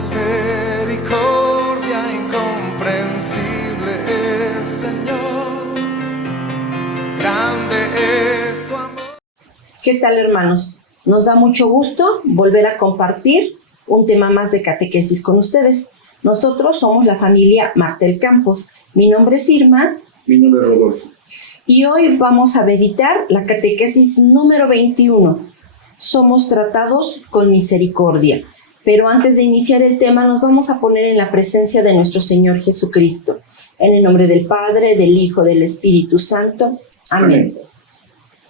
misericordia incomprensible es, Señor, grande es tu amor. ¿Qué tal, hermanos? Nos da mucho gusto volver a compartir un tema más de catequesis con ustedes. Nosotros somos la familia Martel Campos. Mi nombre es Irma. Mi nombre es Rodolfo. Y hoy vamos a meditar la catequesis número 21. Somos tratados con misericordia. Pero antes de iniciar el tema, nos vamos a poner en la presencia de nuestro Señor Jesucristo. En el nombre del Padre, del Hijo, del Espíritu Santo. Amén.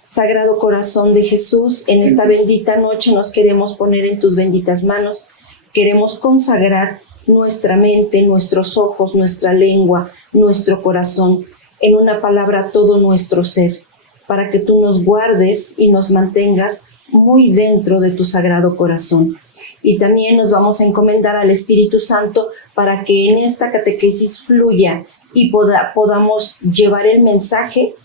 Sagrado Corazón de Jesús, en esta bendita noche nos queremos poner en tus benditas manos. Queremos consagrar nuestra mente, nuestros ojos, nuestra lengua, nuestro corazón, en una palabra todo nuestro ser, para que tú nos guardes y nos mantengas muy dentro de tu Sagrado Corazón. Y también nos vamos a encomendar al Espíritu Santo para que en esta catequesis fluya y podamos llevar el mensaje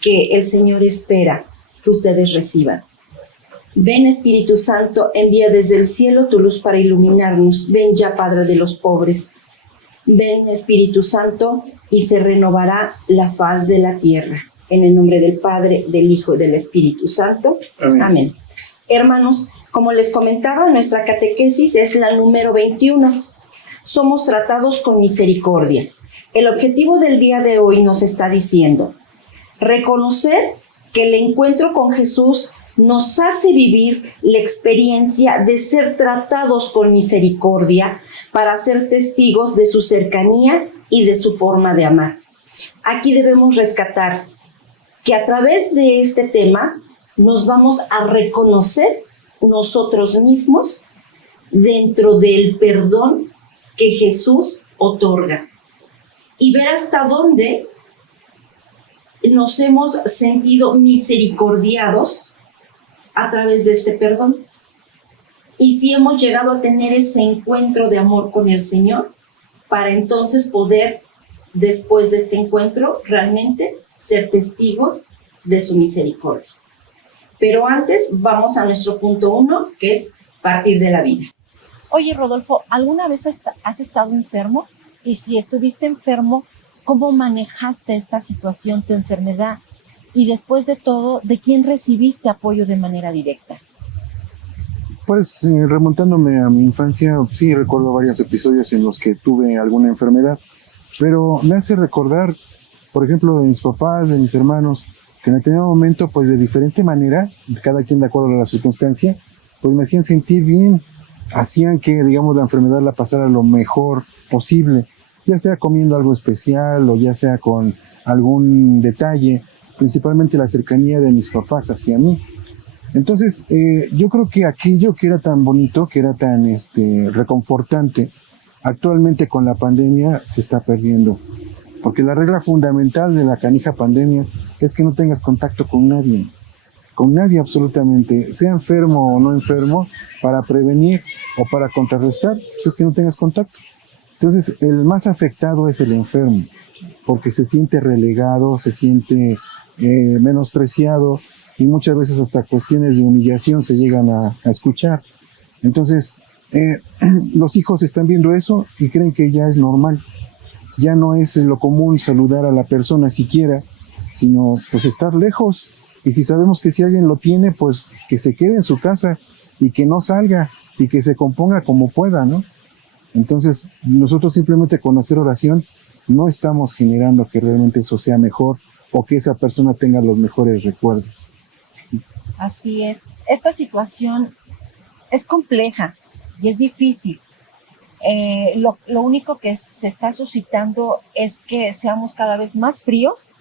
que el Señor espera que ustedes reciban. Ven, Espíritu Santo, envía desde el cielo tu luz para iluminarnos. Ven ya, Padre de los pobres. Ven, Espíritu Santo, y se renovará la faz de la tierra. En el nombre del Padre, del Hijo y del Espíritu Santo. Amén. Amén. Hermanos, como les comentaba, nuestra catequesis es la número 21. Somos tratados con misericordia. El objetivo del día de hoy nos está diciendo: reconocer que el encuentro con Jesús nos hace vivir la experiencia de ser tratados con misericordia para ser testigos de su cercanía y de su forma de amar. Aquí debemos rescatar que a través de este tema nos vamos a reconocer nosotros mismos dentro del perdón que Jesús otorga y ver hasta dónde nos hemos sentido misericordiados a través de este perdón. Y si hemos llegado a tener ese encuentro de amor con el Señor, para entonces poder, después de este encuentro, realmente ser testigos de su misericordia. Pero antes vamos a nuestro punto 1, que es partir de la vida. Oye, Rodolfo, ¿alguna vez has estado enfermo? Y si estuviste enfermo, ¿cómo manejaste esta situación, tu enfermedad? Y después de todo, ¿de quién recibiste apoyo de manera directa? Pues remontándome a mi infancia, sí recuerdo varios episodios en los que tuve alguna enfermedad, pero me hace recordar, por ejemplo, de mis papás, de mis hermanos, que en aquel momento, pues de diferente manera, cada quien de acuerdo a la circunstancia, pues me hacían sentir bien, hacían que, digamos, la enfermedad la pasara lo mejor posible, ya sea comiendo algo especial o ya sea con algún detalle, principalmente la cercanía de mis papás hacia mí. Entonces, yo creo que aquello que era tan bonito, que era tan reconfortante, actualmente con la pandemia se está perdiendo. Porque la regla fundamental de la canija pandemia es que no tengas contacto con nadie absolutamente, sea enfermo o no enfermo, para prevenir o para contrarrestar, pues es que no tengas contacto. Entonces, el más afectado es el enfermo, porque se siente relegado, se siente menospreciado y muchas veces hasta cuestiones de humillación se llegan a escuchar. Entonces, los hijos están viendo eso y creen que ya es normal. Ya no es lo común saludar a la persona siquiera, sino pues estar lejos. Y si sabemos que si alguien lo tiene, pues que se quede en su casa y que no salga y que se componga como pueda, ¿no? Entonces, nosotros simplemente con hacer oración no estamos generando que realmente eso sea mejor o que esa persona tenga los mejores recuerdos. Así es. Esta situación es compleja y es difícil. Lo único que se está suscitando es que seamos cada vez más fríos,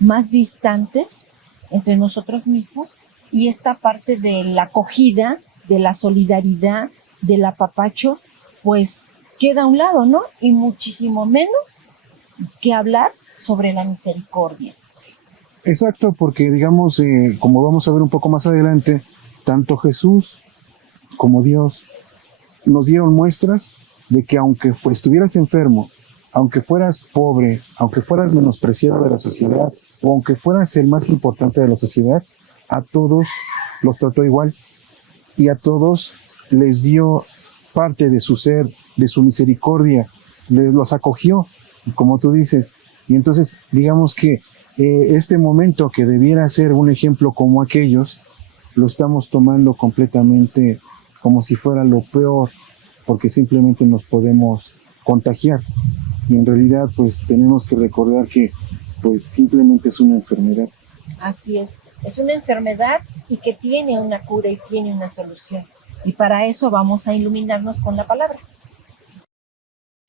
más distantes entre nosotros mismos, y esta parte de la acogida, de la solidaridad, del apapacho, pues queda a un lado, ¿no? Y muchísimo menos que hablar sobre la misericordia. Exacto, porque digamos, como vamos a ver un poco más adelante, tanto Jesús como Dios nos dieron muestras de que aunque estuvieras enfermo, aunque fueras pobre, aunque fueras menospreciado de la sociedad, o aunque fueras el más importante de la sociedad, a todos los trató igual y a todos les dio parte de su ser, de su misericordia, los acogió, como tú dices. Y entonces, digamos que este momento que debiera ser un ejemplo como aquellos, lo estamos tomando completamente como si fuera lo peor, porque simplemente nos podemos contagiar. Y en realidad, pues tenemos que recordar que pues simplemente es una enfermedad. Así es una enfermedad y que tiene una cura y tiene una solución. Y para eso vamos a iluminarnos con la palabra.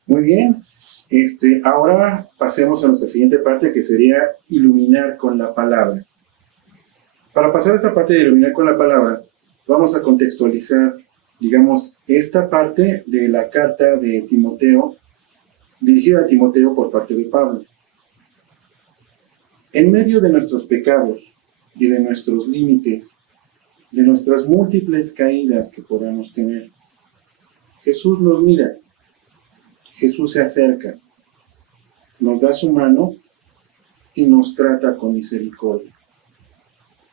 Muy bien. Ahora pasemos a nuestra siguiente parte, que sería iluminar con la palabra. Para pasar a esta parte de iluminar con la palabra, vamos a contextualizar, digamos, esta parte de la carta de Timoteo, dirigida a Timoteo por parte de Pablo. En medio de nuestros pecados y de nuestros límites, de nuestras múltiples caídas que podamos tener, Jesús nos mira, Jesús se acerca, nos da su mano y nos trata con misericordia.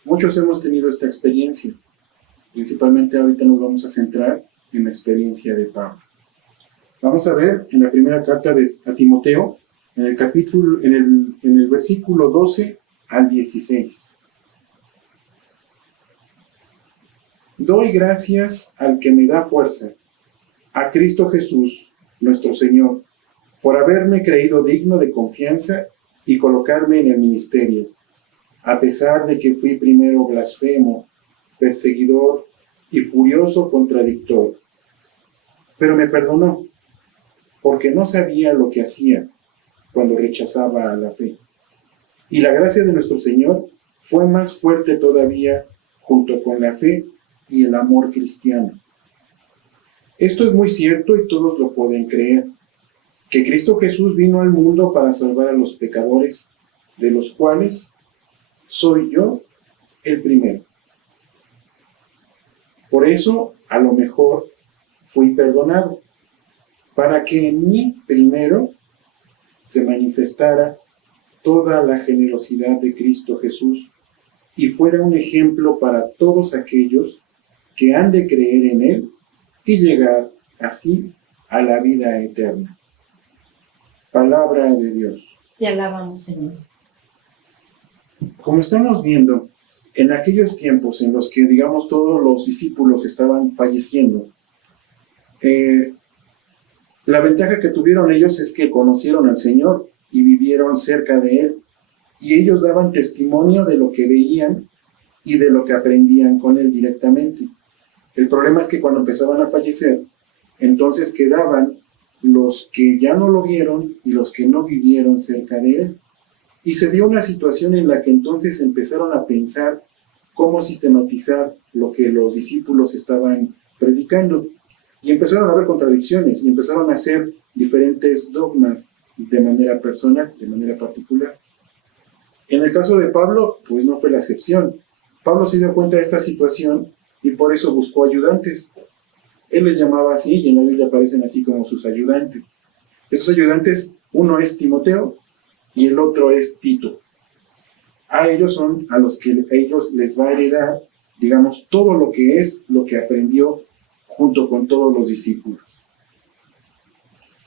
Muchos hemos tenido esta experiencia. Principalmente ahorita nos vamos a centrar en la experiencia de Pablo. Vamos a ver en la primera carta a Timoteo, en el capítulo, en el versículo 12 al 16. Doy gracias al que me da fuerza, a Cristo Jesús, nuestro Señor, por haberme creído digno de confianza y colocarme en el ministerio, a pesar de que fui primero blasfemo, perseguidor y furioso contradictor. Pero me perdonó, porque no sabía lo que hacía cuando rechazaba a la fe. Y la gracia de nuestro Señor fue más fuerte todavía junto con la fe y el amor cristiano. Esto es muy cierto y todos lo pueden creer, que Cristo Jesús vino al mundo para salvar a los pecadores, de los cuales soy yo el primero. Por eso, a lo mejor, fui perdonado, para que en mí primero se manifestara toda la generosidad de Cristo Jesús y fuera un ejemplo para todos aquellos que han de creer en Él y llegar así a la vida eterna. Palabra de Dios. Te alabamos, Señor. Como estamos viendo, en aquellos tiempos en los que, digamos, todos los discípulos estaban falleciendo, la ventaja que tuvieron ellos es que conocieron al Señor y vivieron cerca de Él, y ellos daban testimonio de lo que veían y de lo que aprendían con Él directamente. El problema es que cuando empezaban a fallecer, entonces quedaban los que ya no lo vieron y los que no vivieron cerca de Él. Y se dio una situación en la que entonces empezaron a pensar cómo sistematizar lo que los discípulos estaban predicando. Y empezaron a haber contradicciones y empezaron a hacer diferentes dogmas de manera personal, de manera particular. En el caso de Pablo, pues no fue la excepción. Pablo se dio cuenta de esta situación y por eso buscó ayudantes. Él les llamaba así y en la Biblia aparecen así como sus ayudantes. Esos ayudantes, uno es Timoteo y el otro es Tito. A ellos son a los que ellos les va a heredar, digamos, todo lo que es lo que aprendió junto con todos los discípulos.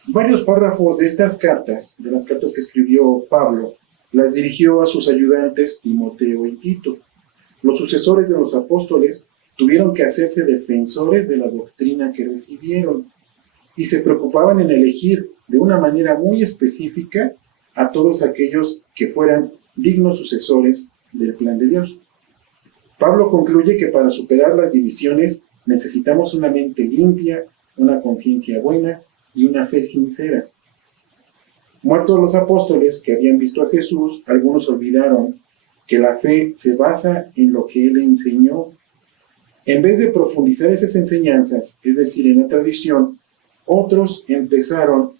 Varios párrafos de estas cartas, de las cartas que escribió Pablo, las dirigió a sus ayudantes Timoteo y Tito. Los sucesores de los apóstoles tuvieron que hacerse defensores de la doctrina que recibieron y se preocupaban en elegir de una manera muy específica a todos aquellos que fueran dignos sucesores del plan de Dios. Pablo concluye que para superar las divisiones necesitamos una mente limpia, una conciencia buena y una fe sincera. Muertos los apóstoles que habían visto a Jesús, algunos olvidaron que la fe se basa en lo que Él enseñó. En vez de profundizar esas enseñanzas, es decir, en la tradición, otros empezaron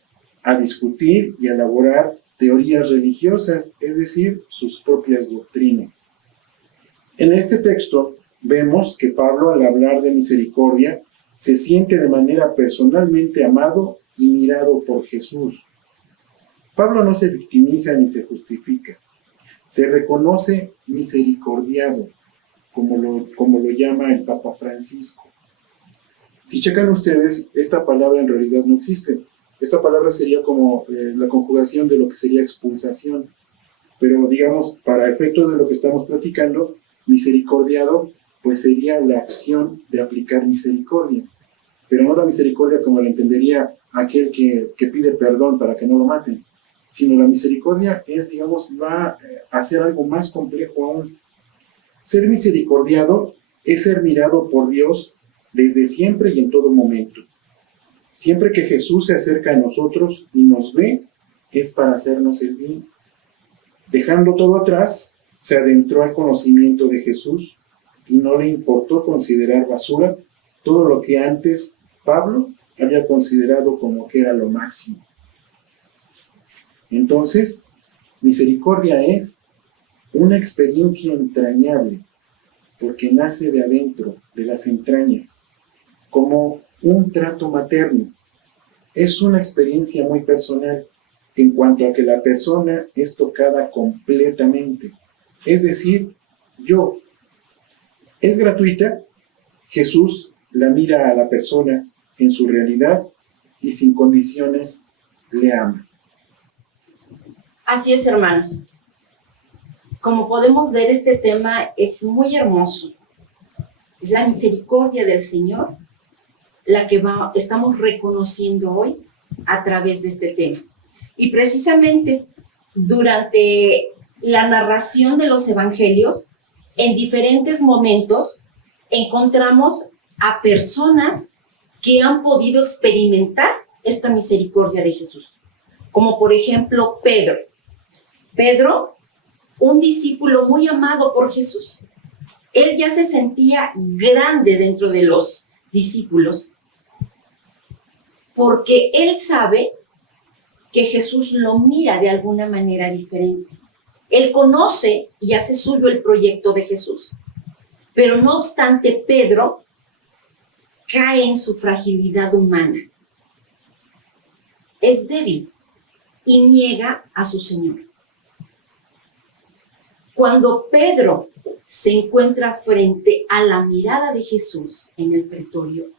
a discutir y a elaborar teorías religiosas, es decir, sus propias doctrinas. En este texto vemos que Pablo, al hablar de misericordia, se siente de manera personalmente amado y mirado por Jesús. Pablo no se victimiza ni se justifica, se reconoce misericordiado, como lo llama el Papa Francisco. Si checan ustedes, esta palabra en realidad no existe. Esta palabra sería como la conjugación de lo que sería expulsación. Pero digamos, para efectos de lo que estamos platicando, misericordiado, pues sería la acción de aplicar misericordia. Pero no la misericordia como la entendería aquel que pide perdón para que no lo maten, sino la misericordia es, digamos, va a hacer algo más complejo aún. Ser misericordiado es ser mirado por Dios desde siempre y en todo momento. Siempre que Jesús se acerca a nosotros y nos ve, es para hacernos el bien. Dejando todo atrás, se adentró al conocimiento de Jesús y no le importó considerar basura todo lo que antes Pablo había considerado como que era lo máximo. Entonces, misericordia es una experiencia entrañable, porque nace de adentro, de las entrañas, como un trato materno. Es una experiencia muy personal en cuanto a que la persona es tocada completamente. Es decir, yo. Es gratuita. Jesús la mira a la persona en su realidad y sin condiciones le ama. Así es, hermanos. Como podemos ver, este tema es muy hermoso. Es la misericordia del Señor la que estamos reconociendo hoy a través de este tema. Y precisamente durante la narración de los evangelios, en diferentes momentos encontramos a personas que han podido experimentar esta misericordia de Jesús. Como por ejemplo Pedro. Pedro, un discípulo muy amado por Jesús. Él ya se sentía grande dentro de los discípulos porque él sabe que Jesús lo mira de alguna manera diferente. Él conoce y hace suyo el proyecto de Jesús. Pero no obstante, Pedro cae en su fragilidad humana. Es débil y niega a su Señor. Cuando Pedro se encuentra frente a la mirada de Jesús en el pretorio,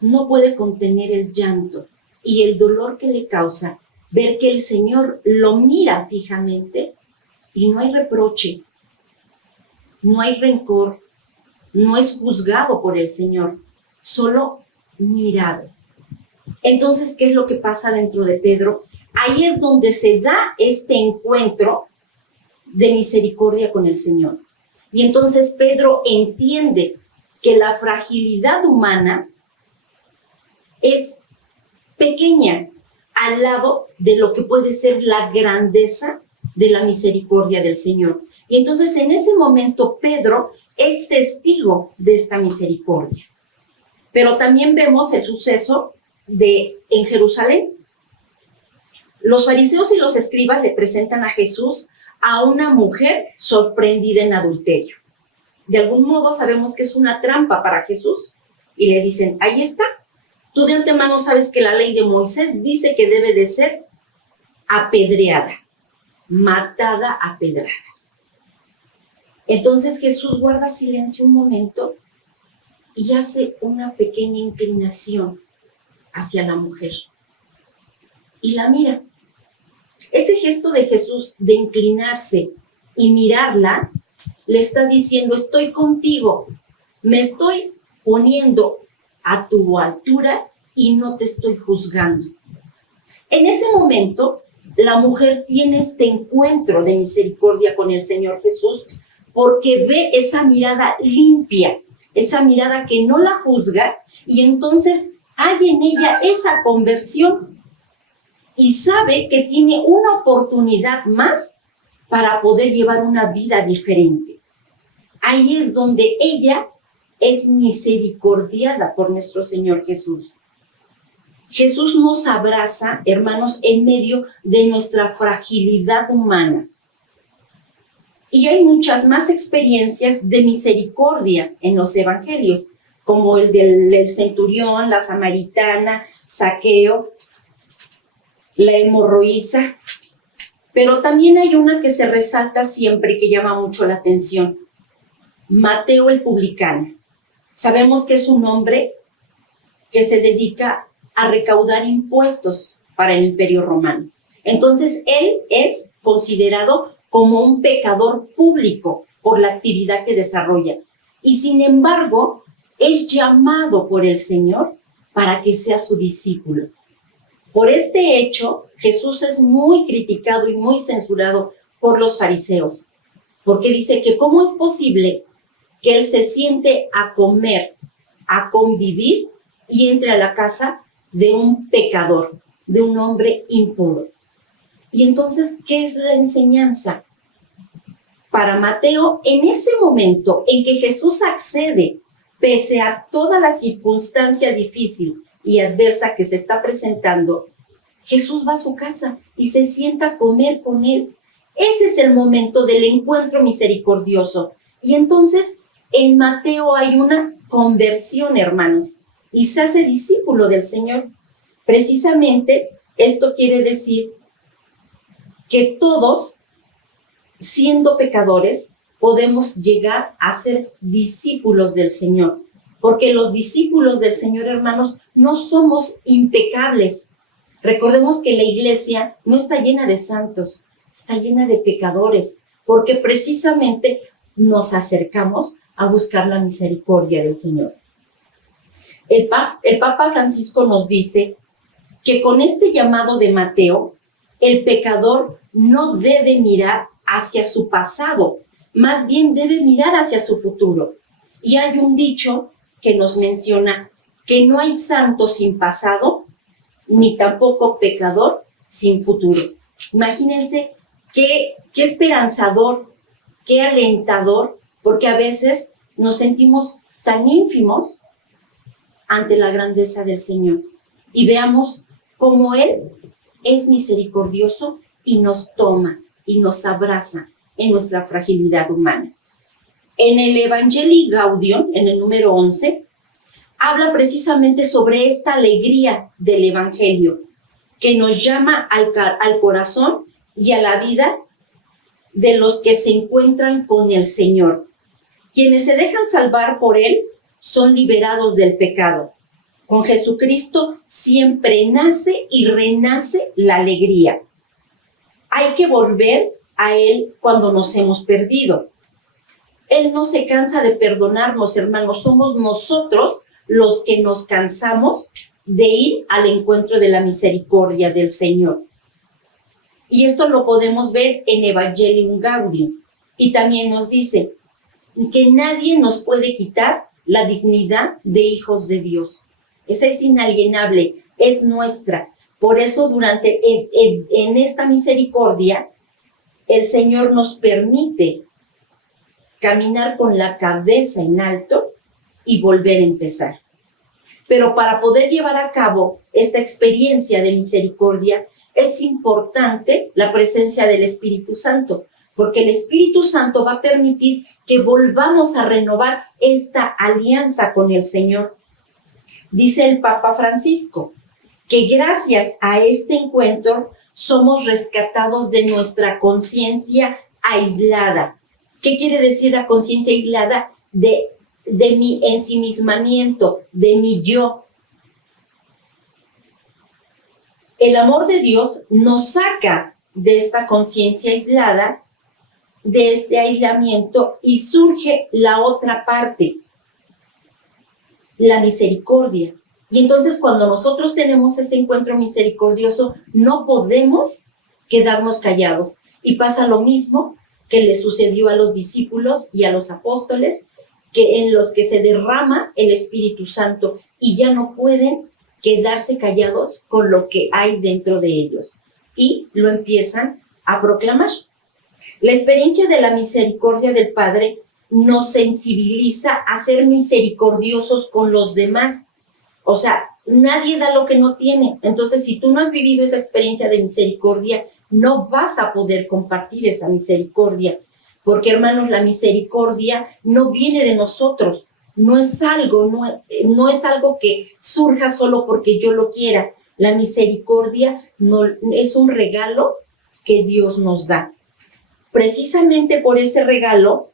no puede contener el llanto y el dolor que le causa ver que el Señor lo mira fijamente y no hay reproche, no hay rencor, no es juzgado por el Señor, solo mirado. Entonces, ¿qué es lo que pasa dentro de Pedro? Ahí es donde se da este encuentro de misericordia con el Señor. Y entonces Pedro entiende que la fragilidad humana es pequeña al lado de lo que puede ser la grandeza de la misericordia del Señor. Y entonces en ese momento Pedro es testigo de esta misericordia. Pero también vemos el suceso en Jerusalén. Los fariseos y los escribas le presentan a Jesús a una mujer sorprendida en adulterio. De algún modo sabemos que es una trampa para Jesús y le dicen, ahí está. Tú de antemano sabes que la ley de Moisés dice que debe de ser apedreada, matada a pedradas. Entonces Jesús guarda silencio un momento y hace una pequeña inclinación hacia la mujer y la mira. Ese gesto de Jesús de inclinarse y mirarla le está diciendo, estoy contigo, me estoy poniendo a tu altura y no te estoy juzgando. En ese momento, la mujer tiene este encuentro de misericordia con el Señor Jesús porque ve esa mirada limpia, esa mirada que no la juzga y entonces hay en ella esa conversión y sabe que tiene una oportunidad más para poder llevar una vida diferente. Ahí es donde ella es misericordiada por nuestro Señor Jesús. Jesús nos abraza, hermanos, en medio de nuestra fragilidad humana. Y hay muchas más experiencias de misericordia en los evangelios, como el del centurión, la samaritana, Zaqueo, la hemorroísa. Pero también hay una que se resalta siempre y que llama mucho la atención. Mateo el publicano. Sabemos que es un hombre que se dedica a recaudar impuestos para el Imperio Romano. Entonces, él es considerado como un pecador público por la actividad que desarrolla. Y sin embargo, es llamado por el Señor para que sea su discípulo. Por este hecho, Jesús es muy criticado y muy censurado por los fariseos, porque dice que cómo es posible que él se siente a comer, a convivir y entre a la casa de un pecador, de un hombre impuro. Y entonces, ¿qué es la enseñanza? Para Mateo, en ese momento en que Jesús accede, pese a toda la circunstancia difícil y adversa que se está presentando, Jesús va a su casa y se sienta a comer con él. Ese es el momento del encuentro misericordioso. Y entonces, en Mateo hay una conversión, hermanos, y se hace discípulo del Señor. Precisamente, esto quiere decir que todos, siendo pecadores, podemos llegar a ser discípulos del Señor. Porque los discípulos del Señor, hermanos, no somos impecables. Recordemos que la iglesia no está llena de santos, está llena de pecadores, porque precisamente nos acercamos a buscar la misericordia del Señor. El Papa Francisco nos dice que con este llamado de Mateo, el pecador no debe mirar hacia su pasado, más bien debe mirar hacia su futuro. Y hay un dicho que nos menciona que no hay santo sin pasado, ni tampoco pecador sin futuro. Imagínense qué esperanzador, qué alentador, porque a veces nos sentimos tan ínfimos ante la grandeza del Señor. Y veamos cómo Él es misericordioso y nos toma y nos abraza en nuestra fragilidad humana. En el Evangelii Gaudium, en el número 11, habla precisamente sobre esta alegría del Evangelio, que nos llama al corazón y a la vida de los que se encuentran con el Señor. Quienes se dejan salvar por Él son liberados del pecado. Con Jesucristo siempre nace y renace la alegría. Hay que volver a Él cuando nos hemos perdido. Él no se cansa de perdonarnos, hermanos. Somos nosotros los que nos cansamos de ir al encuentro de la misericordia del Señor. Y esto lo podemos ver en Evangelium Gaudium. Y también nos dice que nadie nos puede quitar la dignidad de hijos de Dios. Esa es inalienable, es nuestra. Por eso en esta misericordia, el Señor nos permite caminar con la cabeza en alto y volver a empezar. Pero para poder llevar a cabo esta experiencia de misericordia, es importante la presencia del Espíritu Santo, porque el Espíritu Santo va a permitir que volvamos a renovar esta alianza con el Señor. Dice el Papa Francisco que gracias a este encuentro somos rescatados de nuestra conciencia aislada. ¿Qué quiere decir la conciencia aislada? De mi ensimismamiento, de mi yo. El amor de Dios nos saca de esta conciencia aislada, de este aislamiento, y surge la otra parte, la misericordia. Y entonces cuando nosotros tenemos ese encuentro misericordioso, no podemos quedarnos callados. Y pasa lo mismo que le sucedió a los discípulos y a los apóstoles, que en los que se derrama el Espíritu Santo y ya no pueden quedarse callados con lo que hay dentro de ellos. Y lo empiezan a proclamar. La experiencia de la misericordia del Padre nos sensibiliza a ser misericordiosos con los demás. O sea, nadie da lo que no tiene. Entonces, si tú no has vivido esa experiencia de misericordia, no vas a poder compartir esa misericordia. Porque, hermanos, la misericordia no viene de nosotros. No es algo que surja solo porque yo lo quiera. La misericordia no, es un regalo que Dios nos da. Precisamente por ese regalo,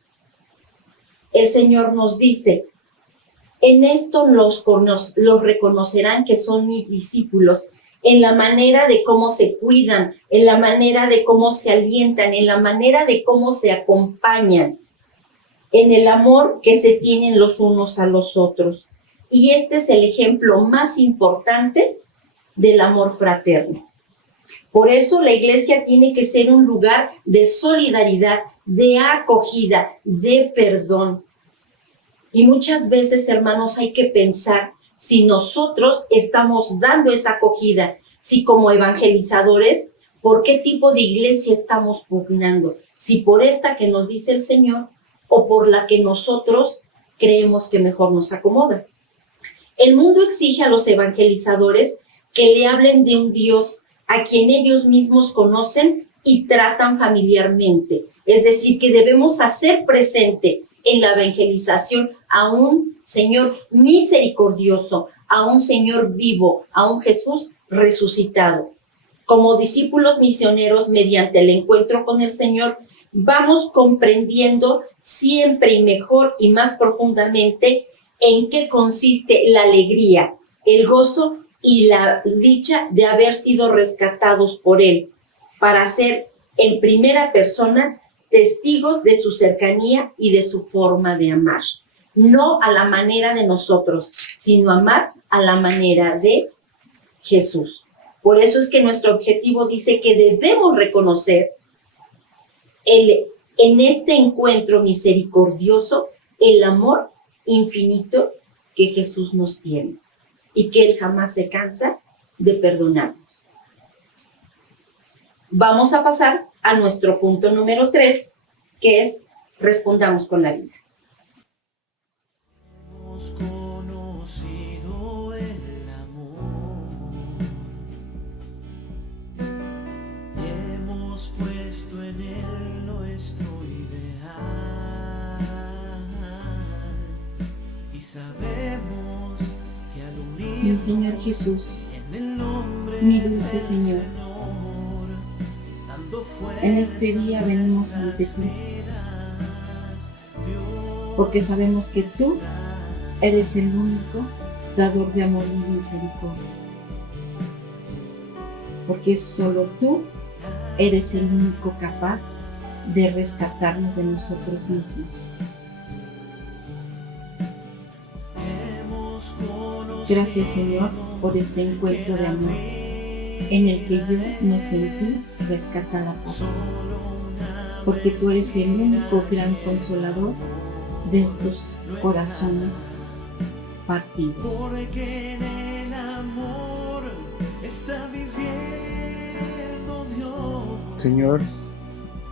el Señor nos dice En esto los reconocerán que son mis discípulos, en la manera de cómo se cuidan, en la manera de cómo se alientan, en la manera de cómo se acompañan, en el amor que se tienen los unos a los otros. Y este es el ejemplo más importante del amor fraterno. Por eso la iglesia tiene que ser un lugar de solidaridad, de acogida, de perdón. Y muchas veces, hermanos, hay que pensar si nosotros estamos dando esa acogida, si como evangelizadores, ¿por qué tipo de iglesia estamos pugnando? Si por esta que nos dice el Señor o por la que nosotros creemos que mejor nos acomoda. El mundo exige a los evangelizadores que le hablen de un Dios a quien ellos mismos conocen y tratan familiarmente. Es decir, que debemos hacer presente en la evangelización a un Señor misericordioso, a un Señor vivo, a un Jesús resucitado. Como discípulos misioneros, mediante el encuentro con el Señor, vamos comprendiendo siempre y mejor y más profundamente en qué consiste la alegría, el gozo y la dicha de haber sido rescatados por Él, para ser en primera persona testigos de su cercanía y de su forma de amar. No a la manera de nosotros, sino amar a la manera de Jesús. Por eso es que nuestro objetivo dice que debemos reconocer en este encuentro misericordioso el amor infinito que Jesús nos tiene y que Él jamás se cansa de perdonarnos. Vamos a pasar a nuestro punto número 3, que es respondamos con la vida. Hemos conocido el amor y hemos puesto en él nuestro ideal y sabemos que al unirnos Mi Señor Jesús, en el nombre mi dulce Señor, en este día venimos ante ti, porque sabemos que tú eres el único dador de amor y misericordia, porque solo tú eres el único capaz de rescatarnos de nosotros mismos. Gracias, Señor, por ese encuentro de amor en el que yo me sentí rescatada por ti, porque tú eres el único gran consolador de estos corazones partidos. Porque en el amor está viviendo Dios. Señor,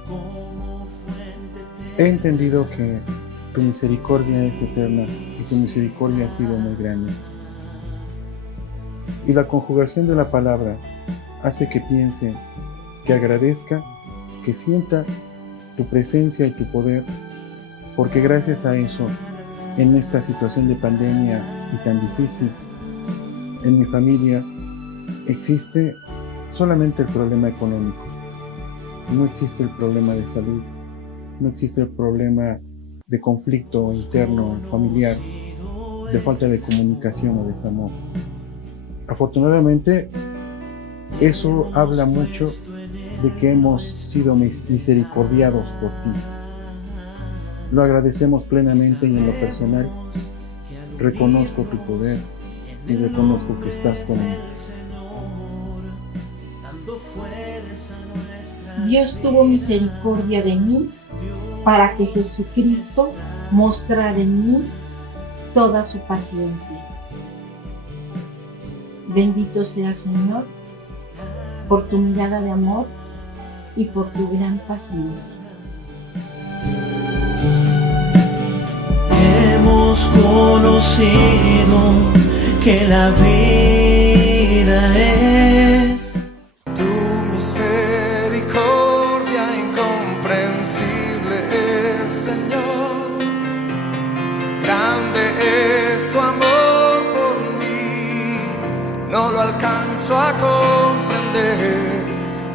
Como fuente he entendido que tu misericordia es eterna y tu misericordia ha sido muy grande. Y la conjugación de la palabra hace que piense, que agradezca, que sienta tu presencia y tu poder, porque gracias a eso, en esta situación de pandemia y tan difícil, en mi familia existe solamente el problema económico. No existe el problema de salud, no existe el problema de conflicto interno, familiar, de falta de comunicación o desamor. Afortunadamente, eso habla mucho de que hemos sido misericordiados por ti. Lo agradecemos plenamente y en lo personal reconozco tu poder y reconozco que estás conmigo. Dios tuvo misericordia de mí para que Jesucristo mostrara en mí toda su paciencia. Bendito sea, Señor, por tu mirada de amor y por tu gran paciencia. hemos conocido que la vida es tu misericordia incomprensible, Señor. Grande es tu amor por mí, no lo alcanzo a comprender.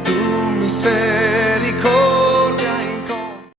Tu misericordia